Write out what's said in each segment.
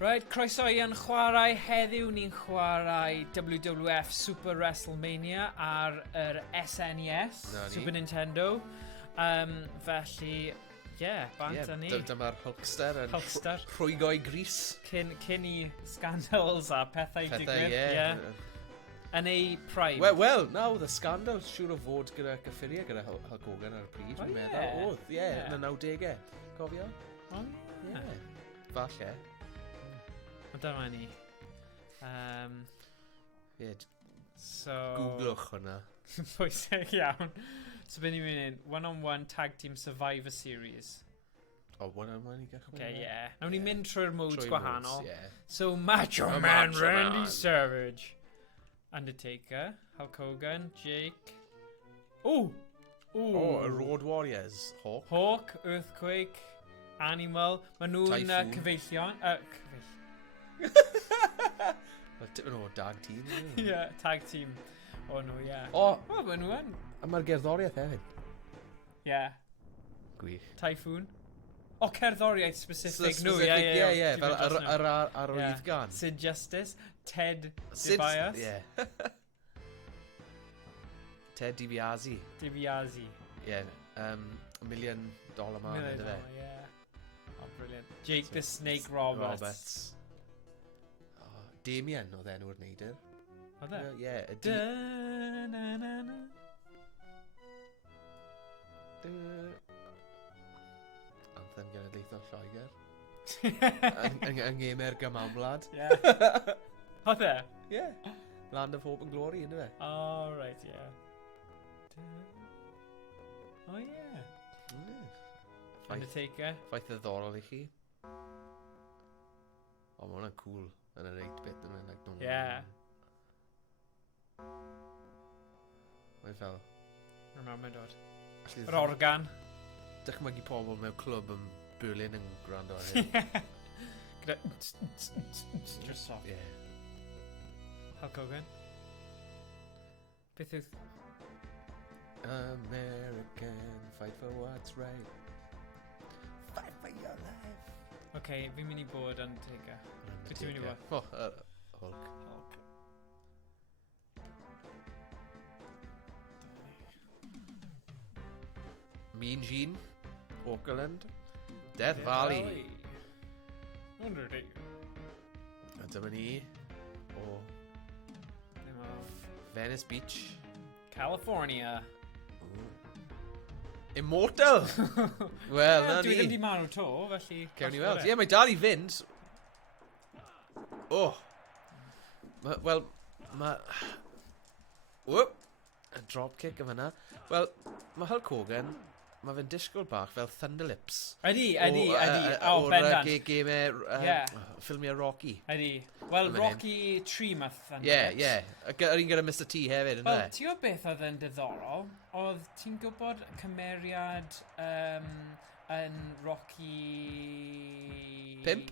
Right, croeso i yn chwarae. Heddiw ni'n chwarae WWF Super WRESTLEMANIA ar yr SNES, Super Nintendo. Felly, bant â ni. Dyma'r Hulkster yn rhwygo i gris. Cyn i scandals a pethau digwydd. Yn ei prime. Wel, nawr, y scandal siŵr o fod gyda gyffuriau gyda Hulk Hogan ar y pryd. Dwi'n meddwl, oedd, yn y 90au. Cofio? Falle. Ond dyma ni. Googlwch hwnna. Pwysig iawn. So beth ni'n mynd one-on-one tag team Survivor Series. One-on-one i gychwyn? Nawn ni'n mynd trwy'r modes gwahanol. So Macho Man Randy Savage. Undertaker, Hulk Hogan, Jake. Oh, Road Warriors. Hawk, Earthquake, Animal. Maen nhw'n cyfeillion. Tipyn o tag team. Tag team. Maen nhw yn. A mae'r gerddoriaeth hefyd. Gwych. Typhoon. Cerddoriaeth specific nhw. Fel ar wyth gan. Sid Justice. Ted DiBiase. Ted DiBiase. $1 million man, ynddo fe? Brilliant. Jake the Snake Roberts. Damien oedd enw'r neidr. Oedd e? Anthem genedlaethol Lloegr. Yng Ngemer Gymamlad. Oedd e? Land of Hope and Glory, ynddo fe? Oh, right, Undertaker. Ffaith ddiddorol i chi. Mae hwnna'n cool yn yr 8-bit yn mynd. Mae'n fel... Mae'n dod. Yr organ. Dychmygu pobl mewn clwb yn Berlin yn gwrando ar hyn. Gyda... Just soft. Hulk Hogan. Beth yw... American, fight for what's right. Fight for your life. Fi'n mynd i bod Undertaker. Beth ti'n mynd i bod? Hulk. Mean Gene, Auckland, Death Valley. Undertaker. A dyma ni o Venice Beach, California. Immortal! Wel, na ni. Dwi ddim di marw to, felly... Cewn ni weld. Mae dal i fynd. Wel, a dropkick yn fyna. Wel, mae Hulk Hogan, mae fe'n disgwyl bach fel Thunderlips. Ydi. O'r gemau, ffilmiau Rocky. Ydi. Wel, Rocky 3 ma Thunderlips. Yr un gyda Mr T hefyd, ynddo? Wel, ti o beth oedd yn diddorol? Oedd ti'n gwybod cymeriad yn Rocky... Pimp?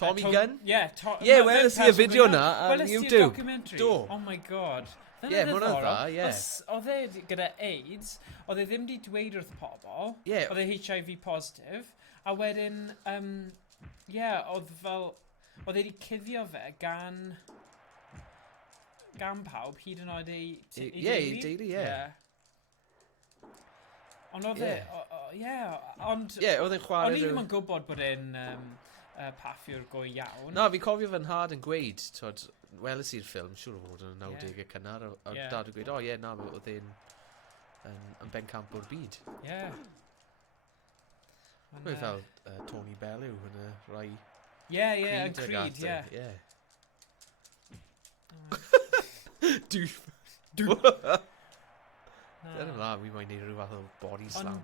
Tommy Gunn? Weles i y fideo na ar YouTube. Weles i y documentary? Oh my god. Mae'n dda, Oedd e gyda AIDS, oedd e ddim di dweud wrth pobl, oedd e HIV positive, a wedyn, oedd fel, oedd e di cuddio fe gan pawb, hyd yn oed ei deulu. Ond oedd e, ond... oedd e'n chwarae... Ond ni ddim yn gwybod bod e'n paffiwr go iawn. Na, fi'n cofio fe'n hard yn gweud, weles i'r ffilm, siŵr o fod yn 90au cynnar, a dad yn gweud, oedd e'n yn bencamp o'r byd. Mae'n fel Tony Bellew yn y rai... yn Creed, Dwf. Dyna mla, fi mae'n neud rhyw fath o body slam.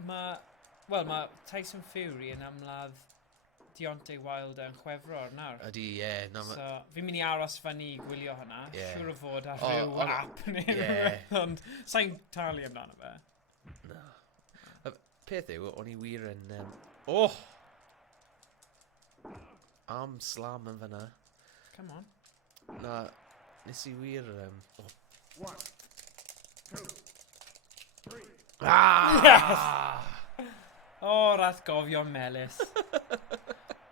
Ond mae Tyson Fury yn amladd Deontay Wilder yn chwefror nawr. Ydi, So, fi'n mynd i aros fyny i gwylio hwnna. Siŵr o fod ar rhyw app neu rhywbeth, ond sa'n talu amdano fe. Na. Y peth yw, o'n i wir yn... Arm slam yn fyna. Come on. Na, nes i wir... 1, 2, 3. Yes! Atgofion melys.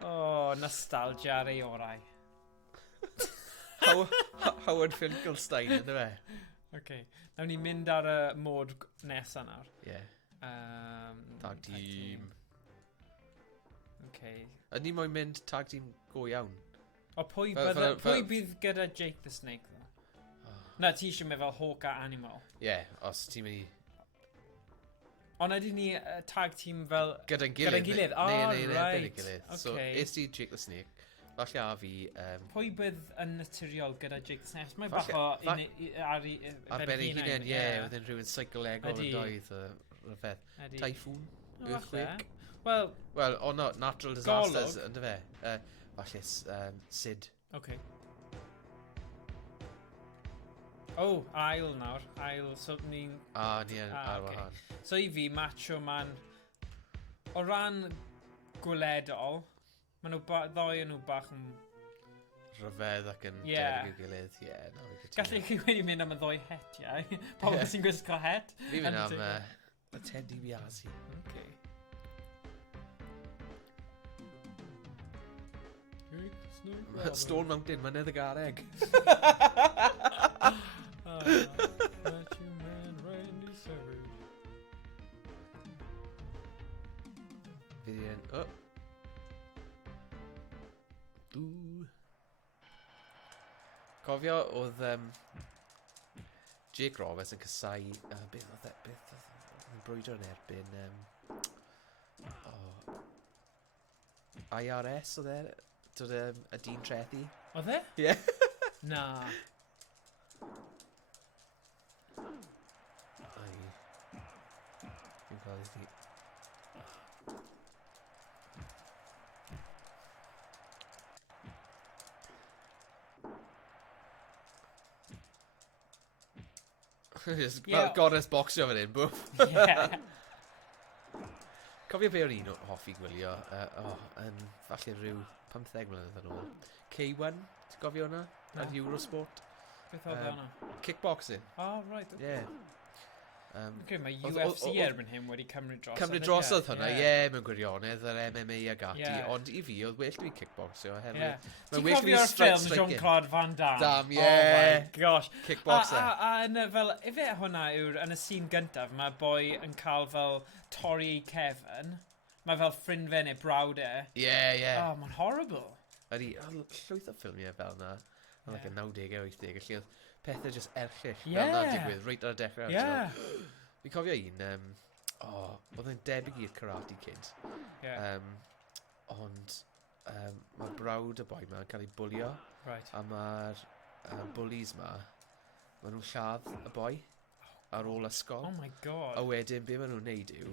O, nostalgia ar ei orau. Howard Finkelstein, ynddo fe? Okay. Nawn ni mynd ar y mod nesa nawr. Ie. Tag team. Okay. Ydy moyn mynd tag team go iawn? O, pwy bydd gyda Jake the Snake, ddo? Na, ti eisiau mynd fel Hawk a Animal. Ie, os ti'n mynd i... Ond ydyn ni tag team fel... Gyda'n gilydd? Oh, ne, right. Gilydd. Okay. So, es ti Jake the Snake. Falle a fi... Pwy bydd yn naturiol gyda Jake the Snake? Mae'n bach o... Ar ben ei hunain, ie. Oedd yn rhywun psycholegol yn doedd. Rhyfedd. Typhoon? Earthquake? Well, o no, natural disasters, ynddo fe. Falle Sid. Okay. O, ail nawr. Ail, so ni'n... Ni yn ar wahan. So i fi, Macho Man, o ran gweledol, maen nhw ddoi yn nhw bach yn... Rhyfedd ac yn debyg i'w gilydd, ie. Gallu chi wedi mynd am y ddoi hetiau? Pobl sy'n gwisgo het? Fi mynd am y Ted DiBiase. Okay. Stone Mountain, mynydd y gareg. Cofio oedd Jake Roberts yn cysau beth oedd yn brwydro yn erbyn IRS oedd y dyn trethi. Oedd e? Ie. Na. Fi'n cael ei Goddess boxio fan hyn, bwff. Cofio be o'n i'n hoffi gwylio, yn falle rhyw 15 mlynedd yn ôl. K1, ti'n cofio hwnna? Ar Eurosport. Beth oedd hwnna? Kickboxing. Oh, right. Ie. Okay, mae UFC erbyn hyn wedi cymryd dros. Cymryd dros oedd hwnna, ie, mewn gwirionedd, yr MMA ag ati. Ond i fi, oedd well dwi'n kickboxio. Ti'n cofio'r ffilm Jean-Claude Van Damme? Damme, ie. Oh my gosh. Kickboxer. A yna fel, efe hwnna yw'r, yn y sîn gyntaf, mae boi yn cael fel torri ei cefn. Mae fel ffrind fe neu brawd e. Ie, ie. Oh, mae'n horrible. Ydy, llwyth o ffilmiau fel yna. Yn like y 90au, 80au, lle oedd pethau jyst erchill. Fel yna digwydd, reit ar y dechrau. Fi'n cofio un, oedd yn debyg i'r Karate Kid. Ond mae brawd y boi ma'n cael ei bwlio. A mae'r bullies ma, maen nhw'n lladd y boi ar ôl ysgol. Oh my god. A wedyn, be maen nhw'n neud yw...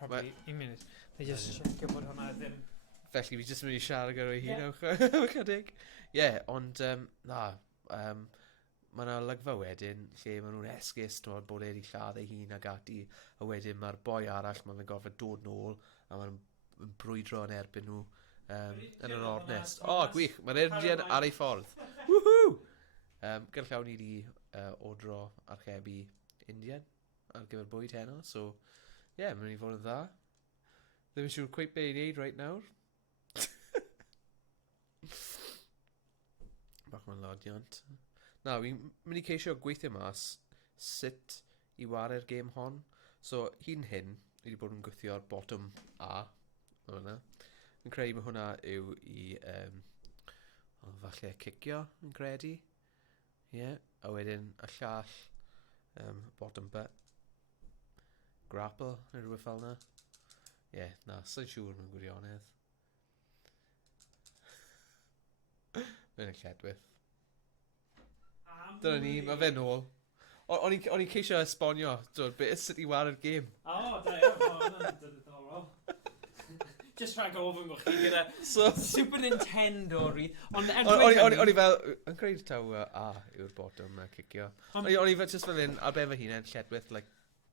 probably, un munud. They just check bod hwnna ddim... Felly, fi jyst yn mynd i siarad gyda ei hun awch chydig. Ie, ond, mae yna olygfa wedyn lle maen nhw'n esgus bod e wedi lladd ei hun ag ati, a wedyn mae'r boi arall mae'n gofod dod nôl a mae'n brwydro yn erbyn nhw yn yr ornest. Gwych, mae'r Indian ar ei ffordd. Woohoo! Gyda llawn ni wedi odro archebu Indian ar gyfer bwyd heno, so ie, mae'n mynd i fod yn dda. Ddim yn siŵr cweith be i wneud right nawr. Bach mae'n lodiant. Na, fi'n mynd i ceisio gweithio mas sut i ware'r gêm hon. So, hyn wedi bod yn gwythio'r bottom A. Hwna. Yn creu mae hwnna yw i falle cicio yn credu. Ie. A wedyn y llall bottom B. Grapple neu rhywbeth fel yna. Ie, na, sy'n siŵr mewn gwirionedd. Fe'n y lledwyth. Dyna ni, mae fe nôl. O'n i ceisio esbonio, beth sut i ware'r gêm. Da iawn, just rhag ofyn bod chi gyda Super Nintendo rydd. O'n i fel, yn creu taw A yw'r bottom cicio. O'n i fel just fel un ar ben fy hunain lledwyth, like...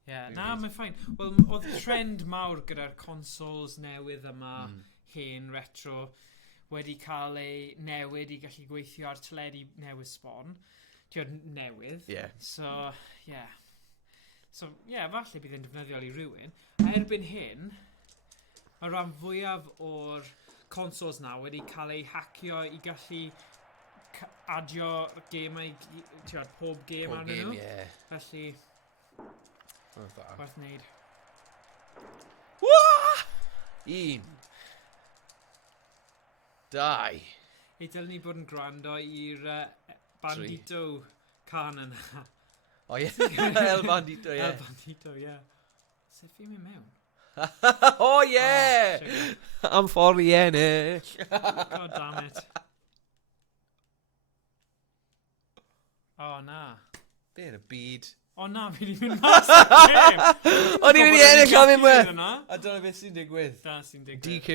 Na, mae'n ffain. Wel, oedd trend mawr gyda'r consoles newydd yma, hen, retro, wedi cael ei newid i gallu gweithio ar teledu newydd sbon. Ti'n newydd. So, falle bydd yn defnyddiol i rywun. A erbyn hyn, mae rhan fwyaf o'r consoles na wedi cael ei hacio i gallu adio gemau, pob gêm arnyn nhw. Felly, werth wneud. Un. 2. Ei dylen ni bod yn gwrando i'r Bandito can yna. O ie, El Bandito, ie. El Bandito, ie. Sut fi'n mynd mewn? O ie! Am ffordd i ennill. God damn it. O na. Be yn y byd? O na, fi wedi mynd mas o'r gêm. O'n i wedi ennill am unwaith. A dyna beth sy'n digwydd. Dyna sy'n digwydd. DQ.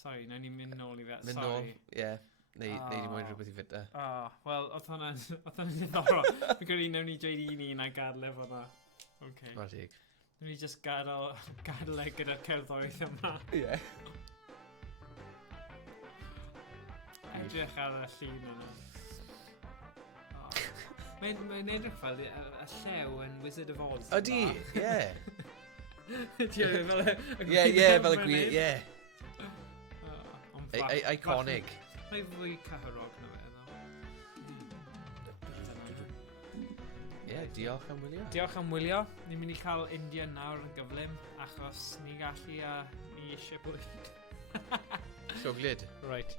Sorry, na ni'n mynd nôl i fe. Mynd nôl, ie. Neu di moyn rhywbeth i fyta. Wel, oedd hwnna'n ddiddorol. Fi'n credu newn ni dweud un a gadle fo na. Okay. Mae'r dig. Newn ni just gadle gyda'r cerddoriaeth yma. Ie. Edrych ar y llun yna. Mae'n edrych fel y llew yn Wizard of Oz. Ydy, ie. Ie, fel y gwir, ie. Iconic. Mae'n fwy cyhyrog na fe, Ie, diolch am wylio. Diolch am wylio. Ni'n mynd i cael India nawr yn gyflym, achos ni gallu a ni eisiau bwyd. Sioglyd. Right.